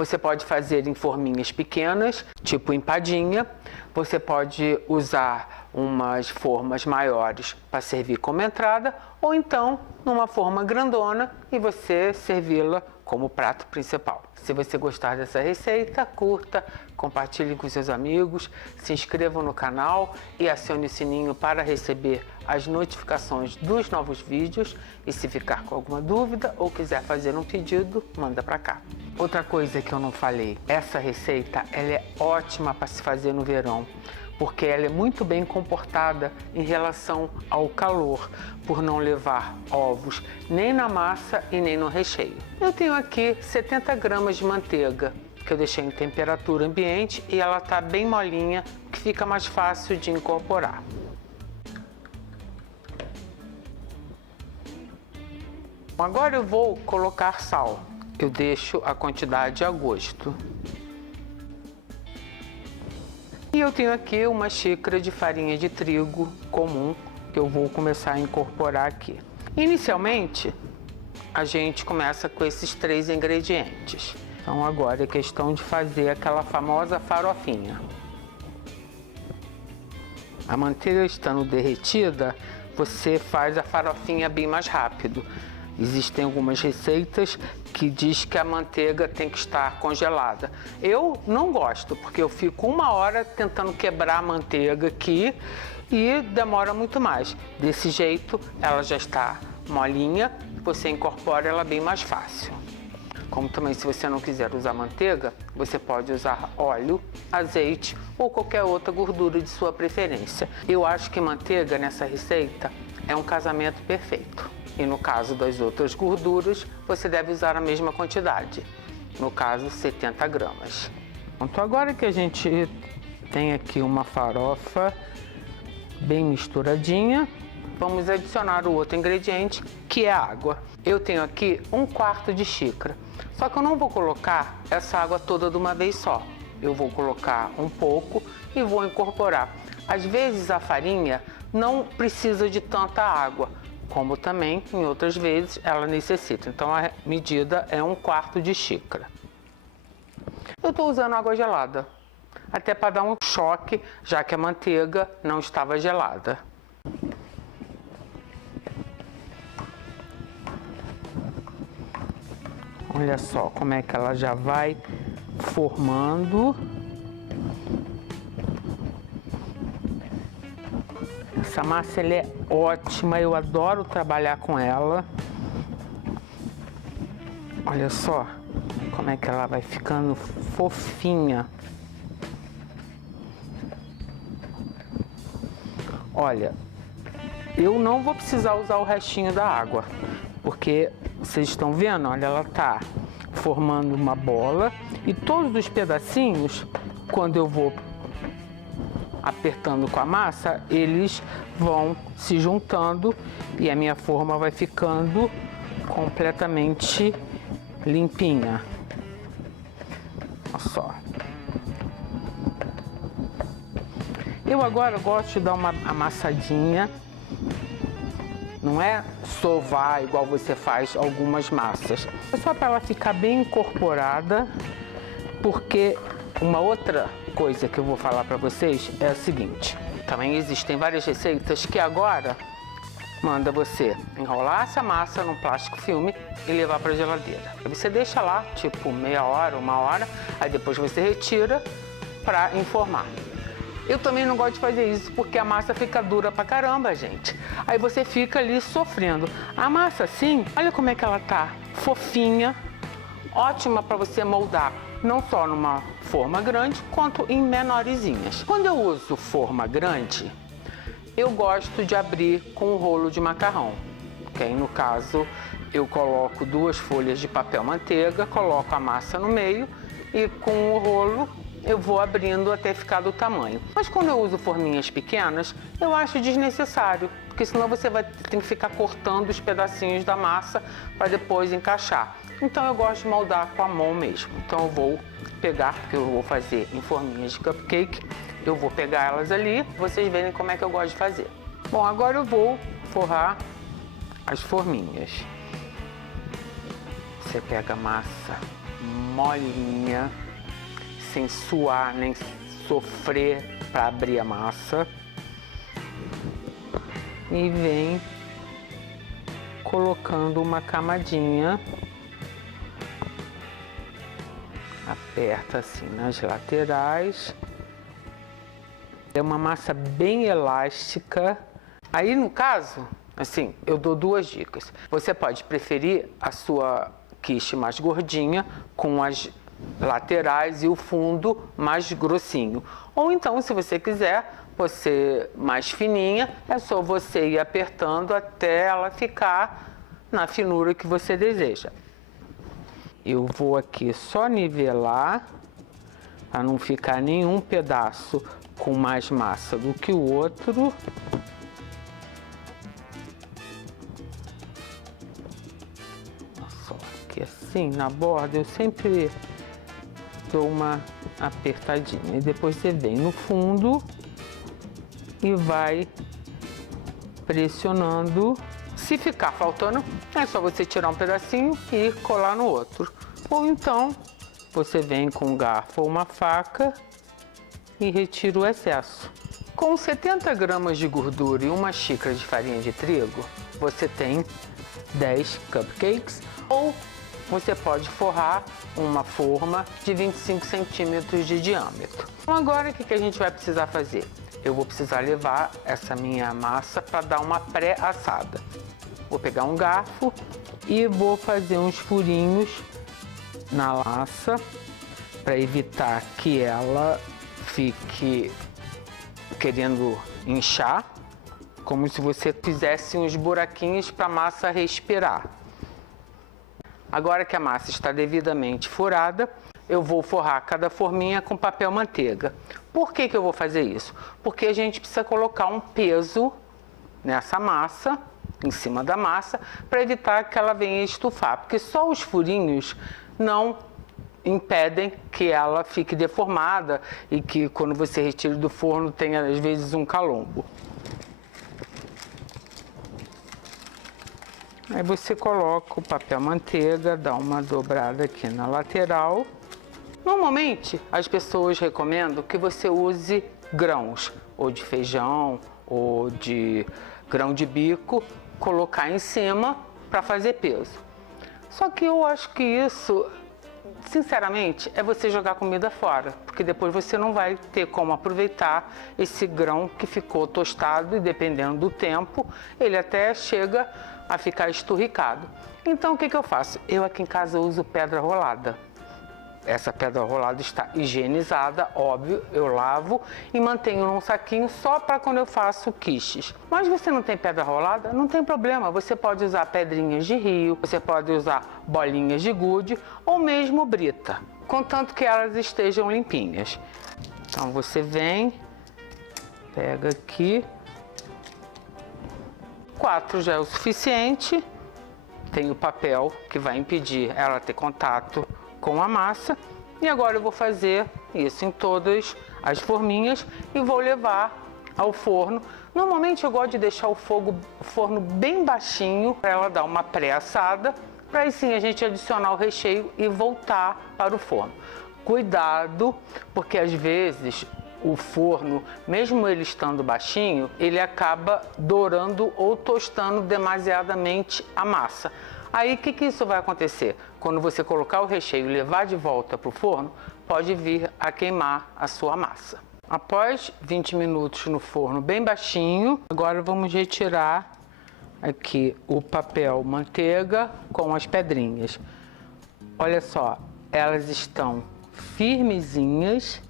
Você pode fazer em forminhas pequenas, tipo empadinha. Você pode usar umas formas maiores para servir como entrada, ou então numa forma grandona e você servi-la como prato principal. Se você gostar dessa receita, curta, compartilhe com seus amigos, se inscreva no canal e acione o sininho para receber as notificações dos novos vídeos. E se ficar com alguma dúvida ou quiser fazer um pedido, manda para cá. Outra coisa que eu não falei, essa receita ela é ótima para se fazer no verão, porque ela é muito bem comportada em relação ao calor, por não levar ovos nem na massa e nem no recheio. Eu tenho aqui 70 gramas de manteiga, que eu deixei em temperatura ambiente e ela está bem molinha, que fica mais fácil de incorporar. Agora eu vou colocar sal. Eu deixo a quantidade a gosto. E eu tenho aqui uma xícara de farinha de trigo comum que eu vou começar a incorporar aqui. Inicialmente, a gente começa com esses 3 ingredientes. Então agora é questão de fazer aquela famosa farofinha. A manteiga estando derretida, você faz a farofinha bem mais rápido. Existem algumas receitas que diz que a manteiga tem que estar congelada. Eu não gosto, porque eu fico 1 hora tentando quebrar a manteiga aqui e demora muito mais. Desse jeito, ela já está molinha, você incorpora ela bem mais fácil. Como também, se você não quiser usar manteiga, você pode usar óleo, azeite ou qualquer outra gordura de sua preferência. Eu acho que manteiga nessa receita é um casamento perfeito. E no caso das outras gorduras, você deve usar a mesma quantidade. No caso, 70 gramas. Então, agora que a gente tem aqui uma farofa bem misturadinha, vamos adicionar o outro ingrediente, que é a água. Eu tenho aqui 1/4 de xícara. Só que eu não vou colocar essa água toda de uma vez só. Eu vou colocar um pouco e vou incorporar. Às vezes a farinha não precisa de tanta água, como também em outras vezes ela necessita. Então a medida é 1/4 de xícara. Eu estou usando água gelada, até para dar um choque, já que a manteiga não estava gelada. Olha só como é que ela já vai formando. Essa massa ela é ótima, eu adoro trabalhar com ela. Olha só como é que ela vai ficando fofinha. Olha, eu não vou precisar usar o restinho da água, porque vocês estão vendo, olha, ela tá formando uma bola e todos os pedacinhos, quando eu vou apertando com a massa, eles vão se juntando e a minha forma vai ficando completamente limpinha. Olha só. Eu agora gosto de dar uma amassadinha, não é sovar igual você faz algumas massas, é só para ela ficar bem incorporada, porque uma outra coisa que eu vou falar para vocês é a seguinte: também existem várias receitas que agora manda você enrolar essa massa num plástico filme e levar para a geladeira. Aí você deixa lá tipo meia hora, 1 hora, aí depois você retira para informar. Eu também não gosto de fazer isso porque a massa fica dura pra caramba, gente. Aí você fica ali sofrendo. A massa assim, olha como é que ela tá fofinha, ótima para você moldar, não só numa forma grande, quanto em menorzinhas. Quando eu uso forma grande, eu gosto de abrir com um rolo de macarrão. Okay? No caso, eu coloco 2 folhas de papel manteiga, coloco a massa no meio e com o rolo eu vou abrindo até ficar do tamanho. Mas quando eu uso forminhas pequenas, eu acho desnecessário, porque senão você vai ter que ficar cortando os pedacinhos da massa para depois encaixar. Então eu gosto de moldar com a mão mesmo. Então eu vou pegar, porque eu vou fazer em forminhas de cupcake, eu vou pegar elas ali, vocês verem como é que eu gosto de fazer. Bom, agora eu vou forrar as forminhas. Você pega a massa molinha, sem suar nem sofrer para abrir a massa. E vem colocando uma camadinha. Aperta assim nas laterais. É uma massa bem elástica. Aí, no caso, assim, eu dou duas dicas. Você pode preferir a sua quiche mais gordinha, com as laterais e o fundo mais grossinho. Ou então, se você quiser, você mais fininha, é só você ir apertando até ela ficar na finura que você deseja. Eu vou aqui só nivelar, para não ficar nenhum pedaço com mais massa do que o outro. Só que assim, na borda, eu sempre dou uma apertadinha. E depois você vem no fundo e vai pressionando. Se ficar faltando, é só você tirar um pedacinho e colar no outro. Ou então, você vem com um garfo ou uma faca e retira o excesso. Com 70 gramas de gordura e uma xícara de farinha de trigo, você tem 10 cupcakes. Ou você pode forrar uma forma de 25 centímetros de diâmetro. Então agora o que a gente vai precisar fazer? Eu vou precisar levar essa minha massa para dar uma pré-assada. Vou pegar um garfo e vou fazer uns furinhos na massa para evitar que ela fique querendo inchar, como se você fizesse uns buraquinhos para a massa respirar. Agora que a massa está devidamente furada, eu vou forrar cada forminha com papel manteiga. Por que eu vou fazer isso? Porque a gente precisa colocar um peso nessa massa, em cima da massa, para evitar que ela venha estufar, porque só os furinhos não impedem que ela fique deformada e que quando você retira do forno tenha às vezes um calombo. Aí você coloca o papel manteiga, dá uma dobrada aqui na lateral. Normalmente as pessoas recomendam que você use grãos, ou de feijão, ou de grão de bico, colocar em cima para fazer peso. Só que eu acho que isso, sinceramente, é você jogar comida fora, porque depois você não vai ter como aproveitar esse grão que ficou tostado e dependendo do tempo, ele até chega a ficar esturricado. Então o que eu faço? Eu aqui em casa uso pedra rolada. Essa pedra rolada está higienizada, óbvio, eu lavo e mantenho num saquinho só para quando eu faço quiches. Mas você não tem pedra rolada? Não tem problema, você pode usar pedrinhas de rio, você pode usar bolinhas de gude ou mesmo brita, contanto que elas estejam limpinhas. Então você vem, pega aqui, 4 já é o suficiente, tem o papel que vai impedir ela ter contato com a massa. E agora eu vou fazer isso em todas as forminhas e vou levar ao forno. Normalmente eu gosto de deixar o forno bem baixinho para ela dar uma pré-assada, para aí sim a gente adicionar o recheio e voltar para o forno. Cuidado, porque às vezes o forno, mesmo ele estando baixinho, ele acaba dourando ou tostando demasiadamente a massa. Aí o que isso vai acontecer? Quando você colocar o recheio e levar de volta para o forno, pode vir a queimar a sua massa. Após 20 minutos no forno bem baixinho, agora vamos retirar aqui o papel manteiga com as pedrinhas. Olha só, elas estão firmezinhas,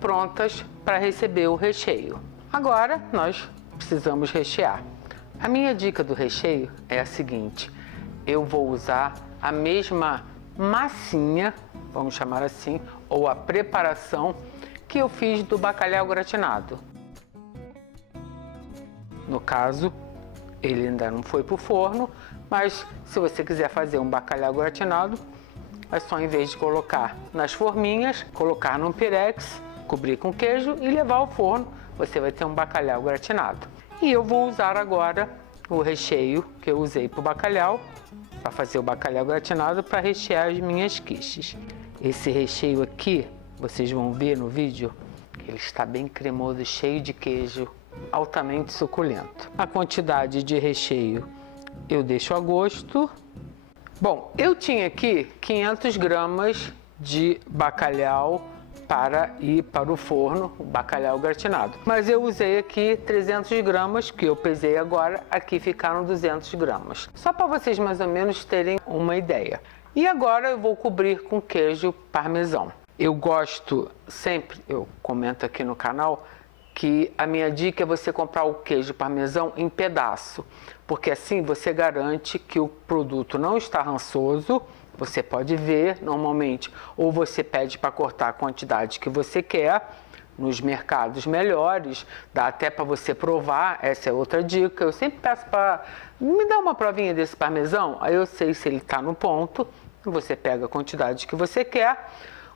prontas para receber o recheio. Agora nós precisamos rechear. A minha dica do recheio é a seguinte: eu vou usar a mesma massinha, vamos chamar assim, ou a preparação que eu fiz do bacalhau gratinado. No caso, ele ainda não foi para o forno, mas se você quiser fazer um bacalhau gratinado, é só, em vez de colocar nas forminhas, colocar num pirex, cobrir com queijo e levar ao forno. Você vai ter um bacalhau gratinado. E eu vou usar agora o recheio que eu usei para o bacalhau para fazer o bacalhau gratinado para rechear as minhas quiches. Esse recheio aqui, vocês vão ver no vídeo, ele está bem cremoso, cheio de queijo, altamente suculento. A quantidade de recheio eu deixo a gosto. Bom, eu tinha aqui 500 gramas de bacalhau para ir para o forno, o bacalhau gratinado. Mas eu usei aqui 300 gramas, que eu pesei agora, aqui ficaram 200 gramas. Só para vocês mais ou menos terem uma ideia. E agora eu vou cobrir com queijo parmesão. Eu gosto sempre, eu comento aqui no canal, que a minha dica é você comprar o queijo parmesão em pedaço, porque assim você garante que o produto não está rançoso. Você pode ver normalmente, ou você pede para cortar a quantidade que você quer. Nos mercados melhores, dá até para você provar, essa é outra dica. Eu sempre peço para me dar uma provinha desse parmesão, aí eu sei se ele está no ponto. Você pega a quantidade que você quer.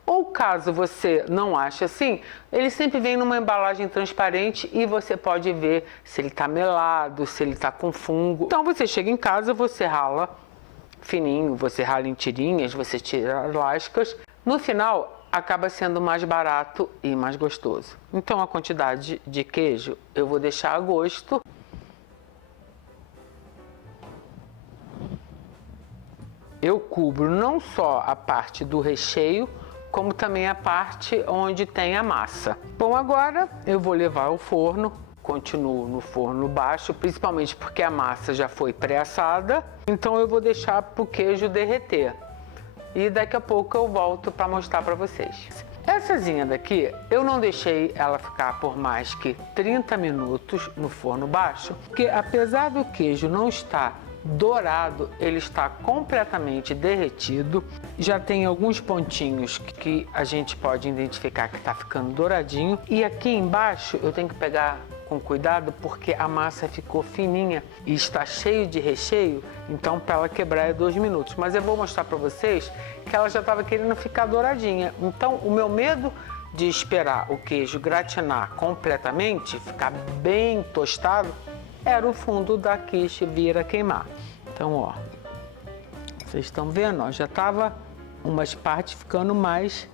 Ou caso você não ache assim, ele sempre vem numa embalagem transparente e você pode ver se ele está melado, se ele está com fungo. Então você chega em casa, você rala fininho, você rala em tirinhas, você tira as lascas. No final, acaba sendo mais barato e mais gostoso. Então a quantidade de queijo eu vou deixar a gosto. Eu cubro não só a parte do recheio, como também a parte onde tem a massa. Bom, agora eu vou levar ao forno, continuo no forno baixo, principalmente porque a massa já foi pré-assada, então eu vou deixar para o queijo derreter. E daqui a pouco eu volto para mostrar para vocês. Essazinha daqui, eu não deixei ela ficar por mais que 30 minutos no forno baixo, porque apesar do queijo não estar dourado, ele está completamente derretido. Já tem alguns pontinhos que a gente pode identificar que está ficando douradinho. E aqui embaixo eu tenho que pegar com cuidado porque a massa ficou fininha e está cheio de recheio, então para ela quebrar é 2 minutos. Mas eu vou mostrar para vocês que ela já estava querendo ficar douradinha. Então o meu medo de esperar o queijo gratinar completamente, ficar bem tostado, era o fundo da quiche vir a queimar. Então, ó, vocês estão vendo, ó, já estava umas partes ficando mais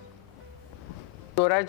douradinhas.